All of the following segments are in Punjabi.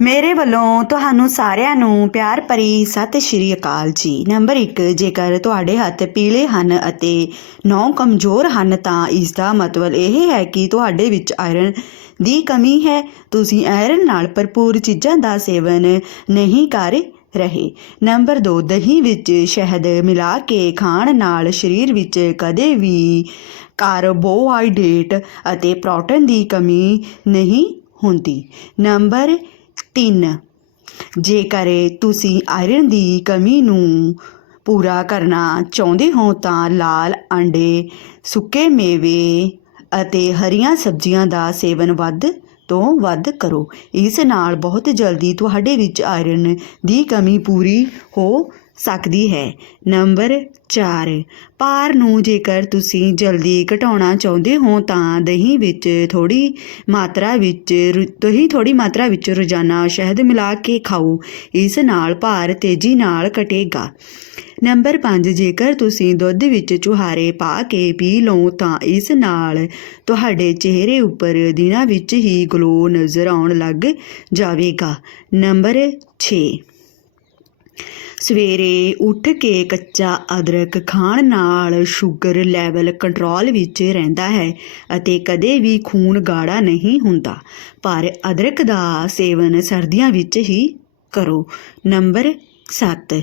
ਮੇਰੇ ਵੱਲੋਂ ਤੁਹਾਨੂੰ ਸਾਰਿਆਂ ਨੂੰ ਪਿਆਰ ਭਰੀ ਸਤਿ ਸ਼੍ਰੀ ਅਕਾਲ ਜੀ। ਨੰਬਰ 1 ਜੇਕਰ ਤੁਹਾਡੇ ਹੱਥ ਪੀਲੇ ਹਨ ਅਤੇ ਨੌ ਕਮਜ਼ੋਰ ਹਨ, ਤਾਂ ਇਸ ਦਾ ਮਤਲਬ ਇਹ ਹੈ ਕਿ ਤੁਹਾਡੇ ਵਿੱਚ ਆਇਰਨ ਦੀ ਕਮੀ ਹੈ। ਤੁਸੀਂ ਆਇਰਨ ਨਾਲ ਭਰਪੂਰ ਚੀਜ਼ਾਂ ਦਾ ਸੇਵਨ ਨਹੀਂ ਕਰ ਰਹੇ। ਨੰਬਰ 2 ਦਹੀਂ ਵਿੱਚ ਸ਼ਹਿਦ ਮਿਲਾ ਕੇ ਖਾਣ ਨਾਲ ਸਰੀਰ ਵਿੱਚ ਕਦੇ ਵੀ ਕਾਰਬੋਹਾਈਡਰੇਟ ਅਤੇ ਪ੍ਰੋਟੀਨ ਦੀ ਕਮੀ ਨਹੀਂ ਹੁੰਦੀ। ਨੰਬਰ ਤਿੰਨ। ਜੇਕਰ ਤੁਸੀਂ ਆਇਰਨ ਦੀ ਕਮੀ ਨੂੰ ਪੂਰਾ ਕਰਨਾ ਚਾਹੁੰਦੇ ਹੋ ਤਾਂ ਲਾਲ ਅੰਡੇ, ਸੁੱਕੇ ਮੇਵੇ ਅਤੇ ਹਰੀਆਂ ਸਬਜ਼ੀਆਂ ਦਾ ਸੇਵਨ ਵੱਧ ਤੋਂ ਵੱਧ ਕਰੋ। ਇਸ ਨਾਲ ਬਹੁਤ ਜਲਦੀ ਤੁਹਾਡੇ ਵਿੱਚ ਆਇਰਨ ਦੀ ਕਮੀ ਪੂਰੀ ਹੋ ਸਕਦੀ ਹੈ। ਨੰਬਰ 4 ਭਾਰ ਨੂੰ ਜੇਕਰ ਤੁਸੀਂ ਜਲਦੀ ਘਟਾਉਣਾ ਚਾਹੁੰਦੇ ਹੋ ਤਾਂ ਦਹੀਂ ਵਿੱਚ ਥੋੜੀ ਮਾਤਰਾ ਵਿੱਚ ਰੁ- ਦਹੀਂ ਥੋੜੀ ਮਾਤਰਾ ਵਿੱਚ ਰੋਜ਼ਾਨਾ ਸ਼ਹਿਦ ਮਿਲਾ ਕੇ ਖਾਓ। ਇਸ ਨਾਲ ਭਾਰ ਤੇਜ਼ੀ ਨਾਲ ਘਟੇਗਾ। ਨੰਬਰ 5 ਜੇਕਰ ਤੁਸੀਂ ਦੁੱਧ ਵਿੱਚ ਚੁਹਾਰੇ ਪਾ ਕੇ ਪੀ ਲਓ ਤਾਂ ਇਸ ਨਾਲ ਤੁਹਾਡੇ ਚਿਹਰੇ ਉੱਪਰ ਦਿਨਾਂ ਵਿੱਚ ਹੀ ਗਲੋ ਨਜ਼ਰ ਆਉਣ ਲੱਗ ਜਾਵੇਗਾ। ਨੰਬਰ 6 ਸਵੇਰੇ ਉੱਠ ਕੇ ਕੱਚਾ ਅਦਰਕ ਖਾਣ ਨਾਲ ਸ਼ੂਗਰ ਲੈਵਲ ਕੰਟਰੋਲ ਵਿੱਚ ਰਹਿੰਦਾ ਹੈ ਅਤੇ ਕਦੇ ਵੀ ਖੂਨ ਗਾੜਾ ਨਹੀਂ ਹੁੰਦਾ। ਪਰ ਅਦਰਕ ਦਾ ਸੇਵਨ ਸਰਦੀਆਂ ਵਿੱਚ ਹੀ ਕਰੋ। ਨੰਬਰ 7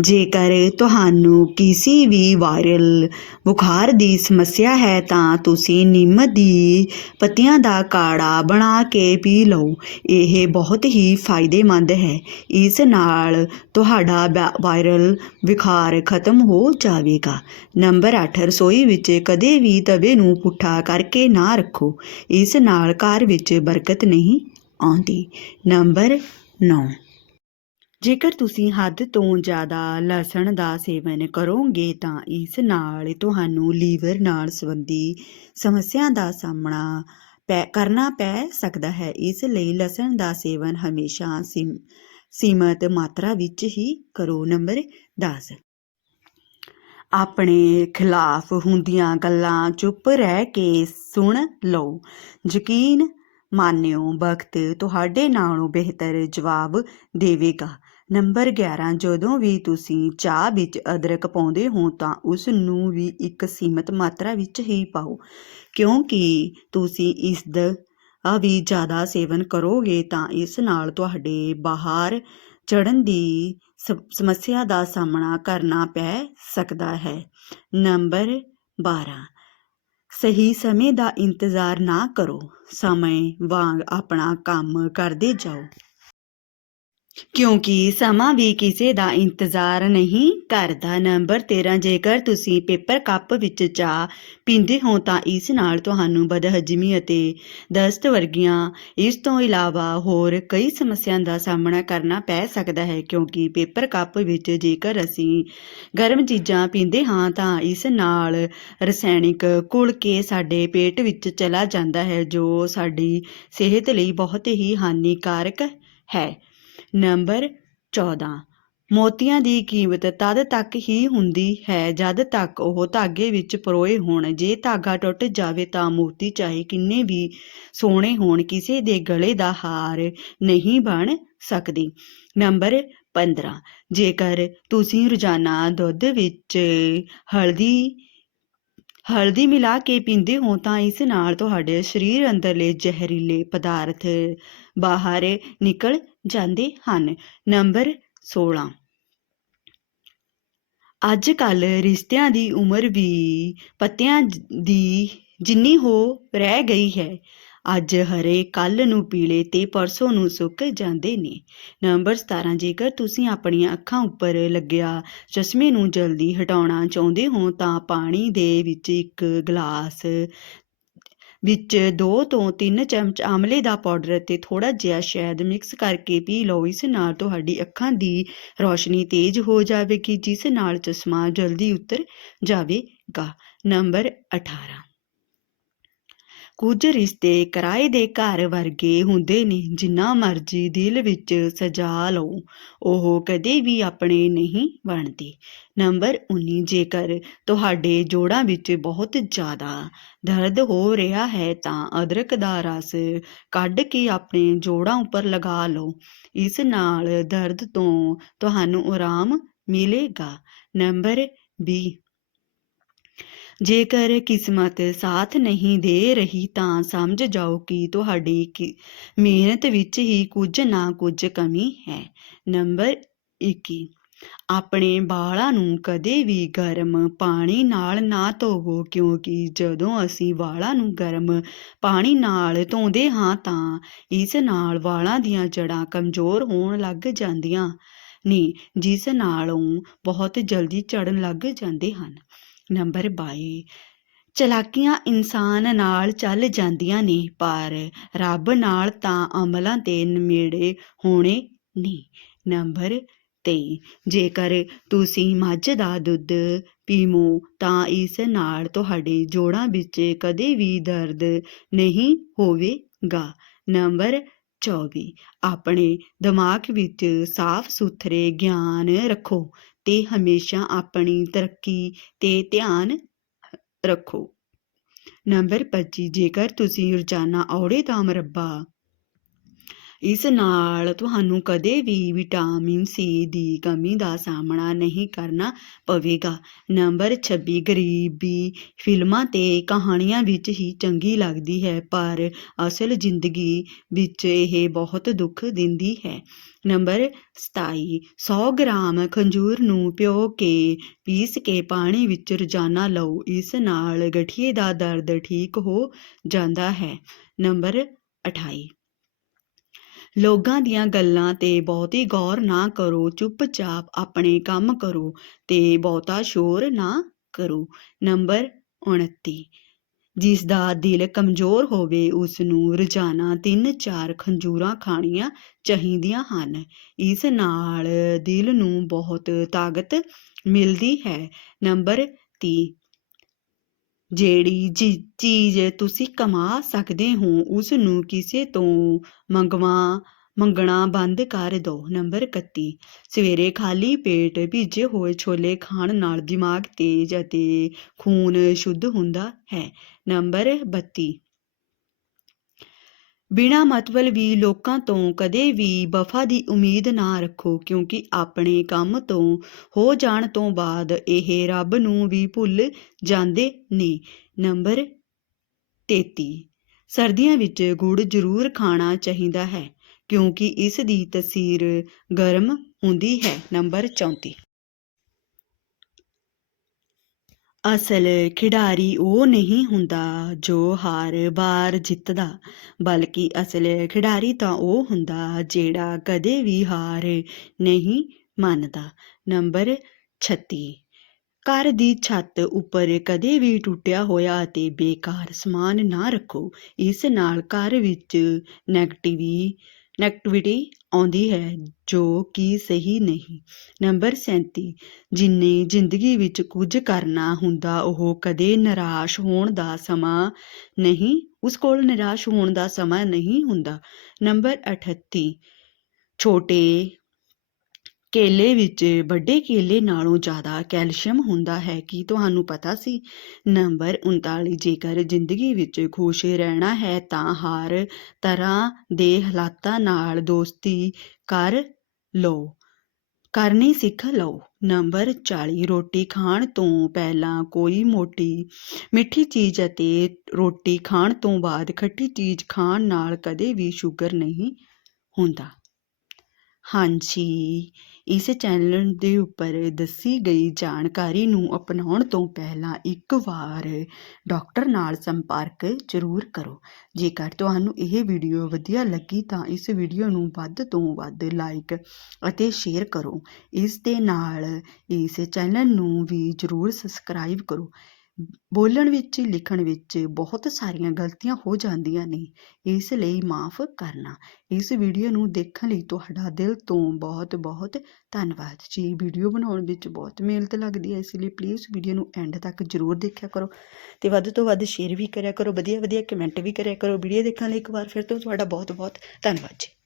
ਜੇਕਰ ਤੁਹਾਨੂੰ ਕਿਸੇ ਵੀ ਵਾਇਰਲ ਬੁਖਾਰ ਦੀ ਸਮੱਸਿਆ ਹੈ ਤਾਂ ਤੁਸੀਂ ਨਿੰਮ ਦੀ ਪੱਤੀਆਂ ਦਾ ਕਾੜਾ ਬਣਾ ਕੇ ਪੀ ਲਓ। ਇਹ ਬਹੁਤ ਹੀ ਫਾਇਦੇਮੰਦ ਹੈ। ਇਸ ਨਾਲ ਤੁਹਾਡਾ ਬਾ- ਵਾਇਰਲ ਬੁਖਾਰ ਖਤਮ ਹੋ ਜਾਵੇਗਾ। ਨੰਬਰ 8 ਰਸੋਈ ਵਿੱਚ ਕਦੇ ਵੀ ਤਵੇ ਨੂੰ ਪੁੱਠਾ ਕਰਕੇ ਨਾ ਰੱਖੋ। ਇਸ ਨਾਲ ਘਰ ਵਿੱਚ ਬਰਕਤ ਨਹੀਂ ਆਉਂਦੀ। ਨੰਬਰ 9 ਜੇਕਰ ਤੁਸੀਂ ਹੱਦ ਤੋਂ ਜ਼ਿਆਦਾ ਲਸਣ ਦਾ ਸੇਵਨ ਕਰੋਗੇ, ਤਾਂ ਇਸ ਨਾਲ ਤੁਹਾਨੂੰ ਲੀਵਰ ਨਾਲ ਸੰਬੰਧੀ ਸਮੱਸਿਆ ਦਾ ਸਾਹਮਣਾ ਪੈ, ਕਰਨਾ ਪੈ ਸਕਦਾ ਹੈ। ਇਸ ਲਈ ਲਸਣ ਦਾ ਸੇਵਨ ਹਮੇਸ਼ਾ ਸੀਮ- ਸੀਮਤ ਮਾਤਰਾ ਵਿੱਚ ਹੀ ਕਰੋ। ਨੰਬਰ 10 ਆਪਣੇ ਖਿਲਾਫ ਹੁੰਦੀਆਂ ਗੱਲਾਂ ਚੁੱਪ ਰਹਿ ਕੇ ਸੁਣ ਲਓ। ਯਕੀਨ ਮਾਨਿਓ ਵਕਤ ਤੁਹਾਡੇ ਨਾਲੋਂ ਬਿਹਤਰ ਜਵਾਬ ਦੇਵੇਗਾ। ਨੰਬਰ 11 ਜਦੋਂ ਵੀ ਤੁਸੀਂ ਚਾਹ ਵਿੱਚ ਅਦਰਕ ਪਾਉਂਦੇ ਹੋ ਤਾਂ ਉਸ ਨੂੰ ਵੀ ਇੱਕ ਸੀਮਤ ਮਾਤਰਾ ਵਿੱਚ ਹੀ ਪਾਓ। ਕਿਉਂਕਿ ਤੁਸੀਂ ਇਸ ਦਾ ਵੀ ਜ਼ਿਆਦਾ ਸੇਵਨ ਕਰੋਗੇ ਤਾਂ ਇਸ ਨਾਲ ਤੁਹਾਡੇ ਬਾਹਰ ਚੜਨ ਦੀ ਸ- ਸਮੱਸਿਆ ਦਾ ਸਾਹਮਣਾ ਕਰਨਾ ਪੈ ਸਕਦਾ ਹੈ। ਨੰਬਰ 12 ਸਹੀ ਸਮੇਂ ਦਾ ਇੰਤਜ਼ਾਰ ਨਾ ਕਰੋ। ਸਮੇਂ ਵਾਂਗ ਆਪਣਾ ਕੰਮ ਕਰਦੇ ਜਾਓ। ਕਿਉਂਕਿ ਸਮਾਂ ਵੀ ਕਿਸੇ ਦਾ ਇੰਤਜ਼ਾਰ ਨਹੀਂ ਕਰਦਾ। ਨੰਬਰ 13 ਜੇਕਰ ਤੁਸੀਂ ਪੇਪਰ ਕੱਪ ਵਿੱਚ ਚਾਹ ਪੀਂਦੇ ਹੋ, ਤਾਂ ਇਸ ਨਾਲ ਤੁਹਾਨੂੰ ਬਦਹਜ਼ਮੀ ਅਤੇ ਦਸਤ ਵਰਗੀਆਂ ਇਸ ਤੋਂ ਇਲਾਵਾ ਹੋਰ ਕਈ ਸਮੱਸਿਆਵਾਂ ਦਾ ਸਾਹਮਣਾ ਕਰਨਾ ਪੈ ਸਕਦਾ ਹੈ। ਕਿਉਂਕਿ ਪੇਪਰ ਕੱਪ ਵਿੱਚ ਜੇਕਰ ਅਸੀਂ ਗਰਮ ਚੀਜ਼ਾਂ ਪੀਂਦੇ ਹਾਂ, ਤਾਂ ਇਸ ਨਾਲ ਰਸਾਇਣਿਕ ਘੁਲ ਕੇ ਸਾਡੇ ਪੇਟ ਵਿੱਚ ਚਲਾ ਜਾਂਦਾ ਹੈ, ਜੋ ਸਾਡੀ ਸਿਹਤ ਲਈ ਬਹੁਤ ਹੀ ਹਾਨੀਕਾਰਕ ਹੈ। ਨੰਬਰ 14 ਮੋਤੀਆਂ ਦੀ ਕੀਮਤ ਤਦ ਤੱਕ ਹੀ ਹੁੰਦੀ ਹੈ ਜਦ ਤੱਕ ਉਹ ਧਾਗੇ ਵਿੱਚ ਪਰੋਏ ਹੋਣ। ਜੇ ਧਾਗਾ ਟੁੱਟ ਜਾਵੇ ਤਾਂ ਮੋਤੀ ਚਾਹੇ ਕਿੰਨੇ ਵੀ ਸੋਹਣੇ ਹੋਣ, ਕਿਸੇ ਦੇ ਗਲੇ ਦਾ ਹਾਰ ਨਹੀਂ ਬਣ ਸਕਦੀ। ਨੰਬਰ 15 ਜੇਕਰ ਤੁਸੀਂ ਰੋਜ਼ਾਨਾ ਦੁੱਧ ਵਿੱਚ ਹਲਦੀ ਹਲਦੀ ਮਿਲਾ ਕੇ ਪੀਂਦੇ ਹੋ ਤਾਂ ਇਸ ਨਾਲ ਤੁਹਾਡੇ ਸਰੀਰ ਅੰਦਰਲੇ ਜ਼ਹਿਰੀਲੇ ਪਦਾਰਥ ਬਾਹਰ ਨਿਕਲ ਜਾਂਦੇ ਹਨ। ਨੰਬਰ 16 ਅੱਜ ਕੱਲ ਰਿਸ਼ਤਿਆਂ ਦੀ ਉਮਰ ਵੀ ਪੱਤਿਆਂ ਦੀ ਜਿੰਨੀ ਹੋ ਰਹਿ ਗਈ ਹੈ। ਅੱਜ ਹਰੇ ਕੱਲ ਨੂੰ ਪੀਲੇ ਤੇ ਪਰਸੋਂ ਨੂੰ ਸੁੱਕ ਜਾਂਦੇ ਨੇ। ਨੰਬਰ 17 ਜੇਕਰ ਤੁਸੀਂ ਆਪਣੀਆਂ ਅੱਖਾਂ ਉੱਪਰ ਲੱਗਿਆ ਚਸ਼ਮੇ ਨੂੰ ਜਲਦੀ ਹਟਾਉਣਾ ਚਾਹੁੰਦੇ ਹੋ, ਤਾਂ ਪਾਣੀ ਦੇ ਵਿੱਚ ਇੱਕ ਗਲਾਸ ਵਿੱਚ 2 ਤੋਂ 3 ਚਮਚ ਆਮਲੇ ਦਾ ਪਾਊਡਰ ਅਤੇ ਥੋੜਾ ਜਿਹਾ ਸ਼ਹਿਦ ਮਿਕਸ ਕਰਕੇ ਪੀ ਲਓ। ਇਸ ਨਾਲ ਤੁਹਾਡੀ ਅੱਖਾਂ ਦੀ ਰੋਸ਼ਨੀ ਤੇਜ਼ ਹੋ ਜਾਵੇਗੀ, ਜਿਸ ਨਾਲ ਚਸ਼ਮਾ ਜਲਦੀ ਉਤਰ ਜਾਵੇਗਾ। ਨੰਬਰ 18 ਕੁਝ ਰਿਸ਼ਤੇ ਕਿਰਾਏ ਦੇ ਘਰ ਵਰਗੇ ਹੁੰਦੇ ਨੇ, ਜਿੰਨਾ ਮਰਜ਼ੀ ਦਿਲ ਵਿੱਚ ਸਜਾ ਲਓ। ਉਹ ਕਦੇ ਵੀ ਆਪਣੇ ਨਹੀਂ ਬਣਦੇ। ਨੰਬਰ 19 ਜੇਕਰ ਤੁਹਾਡੇ ਜੋੜਾਂ ਵਿੱਚ ਬਹੁਤ ਜ਼ਿਆਦਾ ਦਰਦ ਹੋ ਰਿਹਾ ਹੈ, ਤਾਂ ਅਦਰਕ ਦਾ ਰਸ ਕੱਢ ਕੇ ਆਪਣੇ ਜੋੜਾਂ ਉੱਪਰ ਲਗਾ ਲਓ। ਇਸ ਨਾਲ ਦਰਦ ਤੋਂ ਤੁਹਾਨੂੰ ਆਰਾਮ ਮਿਲੇਗਾ। ਨੰਬਰ 20 ਜੇਕਰ ਕਿਸਮਤ ਸਾਥ ਨਹੀਂ ਦੇ ਰਹੀ ਤਾਂ ਸਮਝ ਜਾਓ ਕਿ ਤੁਹਾਡੀ ਕਿ- ਮਿਹਨਤ ਵਿੱਚ ਹੀ ਕੁਝ ਨਾ ਕੁਝ ਕਮੀ ਹੈ। ਨੰਬਰ 21 ਆਪਣੇ ਵਾਲਾਂ ਨੂੰ ਕਦੇ ਵੀ ਗਰਮ ਪਾਣੀ ਨਾਲ ਨਾ ਧੋਵੋ, ਕਿਉਂਕਿ ਜਦੋਂ ਅਸੀਂ ਵਾਲਾਂ ਨੂੰ ਗਰਮ ਪਾਣੀ ਨਾਲ ਧੋਂਦੇ ਹਾਂ ਤਾਂ ਇਸ ਨਾਲ ਵਾਲਾਂ ਦੀਆਂ ਜੜ੍ਹਾਂ ਕਮਜ਼ੋਰ ਹੋਣ ਲੱਗ ਜਾਂਦੀਆਂ ਨੇ, ਜਿਸ ਨਾਲੋਂ ਬਹੁਤ ਜਲਦੀ ਝੜਨ ਲੱਗ ਜਾਂਦੇ ਹਨ। ਨੰਬਰ 22 ਚਲਾਕੀਆਂ ਇਨਸਾਨ ਨਾਲ ਚੱਲ ਜਾਂਦੀਆਂ ਨੇ, ਪਰ ਰੱਬ ਨਾਲ ਤਾਂ ਅਮਲਾਂ ਤੇ ਨਮੇੜੇ ਹੋਣੇ ਨੇ ਨੰਬਰ 23 ਜੇਕਰ ਤੁਸੀਂ ਮੱਝ ਦਾ ਦੁੱਧ ਪੀਵੋ ਤਾਂ ਇਸ ਨਾਲ ਤੁਹਾਡੇ ਜੋੜਾਂ ਵਿੱਚ ਕਦੇ ਵੀ ਦਰਦ ਨਹੀਂ ਹੋਵੇਗਾ। ਨੰਬਰ 24 ਆਪਣੇ ਦਿਮਾਗ ਵਿੱਚ ਸਾਫ਼ ਸੁਥਰੇ ਗਿਆਨ ਰੱਖੋ। ਤੇ ਹਮੇਸ਼ਾ ਆਪਣੀ ਤਰੱਕੀ ਤੇ ਧਿਆਨ ਰੱਖੋ। ਨੰਬਰ 25 ਜੇਕਰ ਤੁਸੀਂ ਰੋਜ਼ਾਨਾ ਔੜੇ ਦਾ ਮੁਰੱਬਾ ਇਸ ਨਾਲ ਤੁਹਾਨੂੰ ਕਦੇ ਵੀ ਵਿਟਾਮਿਨ ਸੀ ਦੀ ਕਮੀ ਦਾ ਸਾਹਮਣਾ ਨਹੀਂ ਕਰਨਾ ਪਵੇਗਾ। ਨੰਬਰ 26 ਗਰੀਬੀ ਫਿਲਮਾਂ ਤੇ ਕਹਾਣੀਆਂ ਵਿੱਚ ਹੀ ਚੰਗੀ ਲੱਗਦੀ ਹੈ, ਪਰ ਅਸਲ ਜ਼ਿੰਦਗੀ ਵਿੱਚ ਇਹ ਬਹੁਤ ਦੁੱਖ ਦਿੰਦੀ ਹੈ। ਨੰਬਰ 27 100 ਗ੍ਰਾਮ ਖੰਜੂਰ ਨੂੰ ਪਿਓ ਕੇ, ਪੀਸ ਕੇ ਪਾਣੀ ਵਿੱਚ ਰੋਜ਼ਾਨਾ ਲਓ, ਇਸ ਨਾਲ ਗਠੀਏ ਦਾ ਦਰਦ ਠੀਕ ਹੋ ਜਾਂਦਾ ਹੈ। ਨੰਬਰ 28 ਲੋਕਾਂ ਦੀਆਂ ਗੱਲਾਂ ਤੇ ਬਹੁਤੀ ਗੌਰ ਨਾ ਕਰੋ, ਚੁੱਪਚਾਪ ਆਪਣੇ ਕੰਮ ਕਰੋ ਤੇ ਬਹੁਤਾ ਸ਼ੋਰ ਨਾ ਕਰੋ। ਨੰਬਰ 29 ਜਿਸ ਦਾ ਦਿਲ ਕਮਜ਼ੋਰ ਹੋਵੇ ਉਸ ਨੂੰ ਰੋਜ਼ਾਨਾ 3-4 ਖੰਜੂਰਾਂ ਖਾਣੀਆਂ ਚਾਹੀਦੀਆਂ ਹਨ। ਇਸ ਨਾਲ ਦਿਲ ਨੂੰ ਬਹੁਤ ਤਾਕਤ ਮਿਲਦੀ ਹੈ। ਨੰਬਰ 30 ਜਿਹੜੀ ਚੀਜ਼ ਤੁਸੀਂ ਕਮਾ ਸਕਦੇ ਹੋ ਉਸ ਨੂੰ ਕਿਸੇ ਤੋਂ ਮੰਗਵਾ, ਮੰਗਣਾ ਬੰਦ ਕਰ ਦਿਓ ਨੰਬਰ 31 ਸਵੇਰੇ ਖਾਲੀ ਪੇਟ ਭਿੱਜੇ ਹੋਏ ਛੋਲੇ ਖਾਣ ਨਾਲ ਦਿਮਾਗ ਤੇਜ਼ ਅਤੇ ਖੂਨ ਸ਼ੁੱਧ ਹੁੰਦਾ ਹੈ। ਨੰਬਰ 32 ਬਿਨਾਂ ਮਤਲਬ ਵੀ ਲੋਕਾਂ ਤੋਂ ਕਦੇ ਵੀ ਵਫਾ ਦੀ ਉਮੀਦ ਨਾ ਰੱਖੋ, ਕਿਉਂਕਿ ਆਪਣੇ ਕੰਮ ਤੋਂ ਹੋ ਜਾਣ ਤੋਂ ਬਾਅਦ ਇਹ ਰੱਬ ਨੂੰ ਵੀ ਭੁੱਲ ਜਾਂਦੇ ਨੇ। ਨੰਬਰ 33 ਸਰਦੀਆਂ ਵਿੱਚ ਗੁੜ ਜ਼ਰੂਰ ਖਾਣਾ ਚਾਹੀਦਾ ਹੈ, ਕਿਉਂਕਿ ਇਸ ਦੀ ਤਸੀਰ ਗਰਮ ਹੁੰਦੀ ਹੈ। ਨੰਬਰ 34 ਅਸਲ ਖਿਡਾਰੀ ਉਹ ਨਹੀਂ ਹੁੰਦਾ ਜੋ ਹਾਰ ਵਾਰ ਜਿੱਤਦਾ, ਬਲਕਿ ਅਸਲ ਖਿਡਾਰੀ ਤਾਂ ਉਹ ਹੁੰਦਾ ਜਿਹੜਾ ਕਦੇ ਵੀ ਹਾਰ ਨਹੀਂ ਮੰਨਦਾ। ਨੰਬਰ 36 ਘਰ ਦੀ ਛੱਤ ਉੱਪਰ ਕਦੇ ਵੀ ਟੁੱਟਿਆ ਹੋਇਆ ਅਤੇ ਬੇਕਾਰ ਸਮਾਨ ਨਾ ਰੱਖੋ, ਇਸ ਨਾਲ ਘਰ ਵਿੱਚ ਨੈਗੇਟਿਵੀ ਨੈਗੇਟਿਵਿਟੀ ਆਉਂਦੀ ਹੈ ਜੋ ਕਿ ਸਹੀ ਨਹੀਂ। ਨੰਬਰ 37 ਜਿਨੇ ਜ਼ਿੰਦਗੀ ਵਿੱਚ ਕੁਝ ਕਰਨਾ ਹੁੰਦਾ ਉਹ ਕਦੇ ਨਿਰਾਸ਼ ਹੋਣ ਦਾ ਸਮਾਂ ਨਹੀਂ, ਉਸ ਕੋਲ ਨਿਰਾਸ਼ ਹੋਣ ਦਾ ਸਮਾਂ ਨਹੀਂ ਹੁੰਦਾ। ਨੰਬਰ 38 ਛੋਟੇ ਕੇਲੇ ਵਿੱਚ, ਵੱਡੇ ਕੇਲੇ ਨਾਲੋਂ ਜ਼ਿਆਦਾ ਕੈਲਸ਼ੀਅਮ ਹੁੰਦਾ ਹੈ ਕੀ ਤੁਹਾਨੂੰ ਪਤਾ ਸੀ? ਨੰਬਰ 39 ਜੇਕਰ ਜ਼ਿੰਦਗੀ ਵਿੱਚ ਖੁਸ਼ ਰਹਿਣਾ ਹੈ ਤਾਂ ਹਰ ਤਰ੍ਹਾਂ ਦੇ ਹਾਲਾਤਾਂ ਨਾਲ ਦੋਸਤੀ ਕਰ ਲਓ। ਕਰਨੀ ਸਿੱਖ ਲਓ। ਨੰਬਰ 40 ਰੋਟੀ ਖਾਣ ਤੋਂ ਪਹਿਲਾਂ ਕੋਈ ਮੋਟੀ, ਮਿੱਠੀ ਚੀਜ਼ ਅਤੇ ਰੋਟੀ ਖਾਣ ਤੋਂ ਬਾਅਦ ਖੱਟੀ ਚੀਜ਼ ਖਾਣ ਨਾਲ ਕਦੇ ਵੀ ਸ਼ੂਗਰ ਨਹੀਂ ਹੁੰਦਾ। ਹਾਂਜੀ। ਇਸ ਚੈਨਲ ਦੇ ਉੱਪਰ ਦੱਸੀ ਗਈ ਜਾਣਕਾਰੀ ਨੂੰ ਅਪਣਾਉਣ ਤੋਂ ਪਹਿਲਾਂ ਇੱਕ ਵਾਰ ਡਾਕਟਰ ਨਾਲ ਸੰਪਰਕ ਜ਼ਰੂਰ ਕਰੋ। ਜੇਕਰ ਤੁਹਾਨੂੰ ਇਹ ਵੀਡੀਓ ਵਧੀਆ ਲੱਗੀ ਤਾਂ ਇਸ ਵੀਡੀਓ ਨੂੰ ਵੱਧ ਤੋਂ ਵੱਧ ਲਾਈਕ ਅਤੇ ਸ਼ੇਅਰ ਕਰੋ। ਇਸ ਦੇ ਨਾਲ ਇਸ ਚੈਨਲ ਨੂੰ ਵੀ ਜ਼ਰੂਰ ਸਬਸਕ੍ਰਾਈਬ ਕਰੋ। ਬੋਲਣ ਵਿੱਚ, ਲਿਖਣ ਵਿੱਚ ਬਹੁਤ ਸਾਰੀਆਂ ਗਲਤੀਆਂ ਹੋ ਜਾਂਦੀਆਂ ਨੇ। ਇਸ ਲਈ ਮਾਫ ਕਰਨਾ। ਇਸ ਵੀਡੀਓ ਨੂੰ ਦੇਖਣ ਲਈ ਤੁਹਾਡਾ ਦਿਲ ਤੋਂ ਬਹੁਤ ਬਹੁਤ ਧੰਨਵਾਦ। ਜੀ ਵੀਡੀਓ ਬਣਾਉਣ ਵਿੱਚ ਬਹੁਤ ਮਿਹਨਤ ਲੱਗਦੀ ਹੈ, ਇਸ ਲਈ ਪਲੀਜ਼ ਵੀਡੀਓ ਨੂੰ ਐਂਡ ਤੱਕ ਜ਼ਰੂਰ ਦੇਖਿਆ ਕਰੋ ਤੇ ਵੱਧ ਤੋਂ ਵੱਧ ਸ਼ੇਅਰ ਵੀ ਕਰਿਆ ਕਰੋ ਵਧੀਆ ਵਧੀਆ ਕਮੈਂਟ ਵੀ ਕਰਿਆ ਕਰੋ। ਵੀਡੀਓ ਦੇਖਣ ਲਈ ਇੱਕ ਵਾਰ ਫਿਰ ਤੋਂ ਤੁਹਾਡਾ ਬਹੁਤ ਬਹੁਤ ਧੰਨਵਾਦ ਜੀ।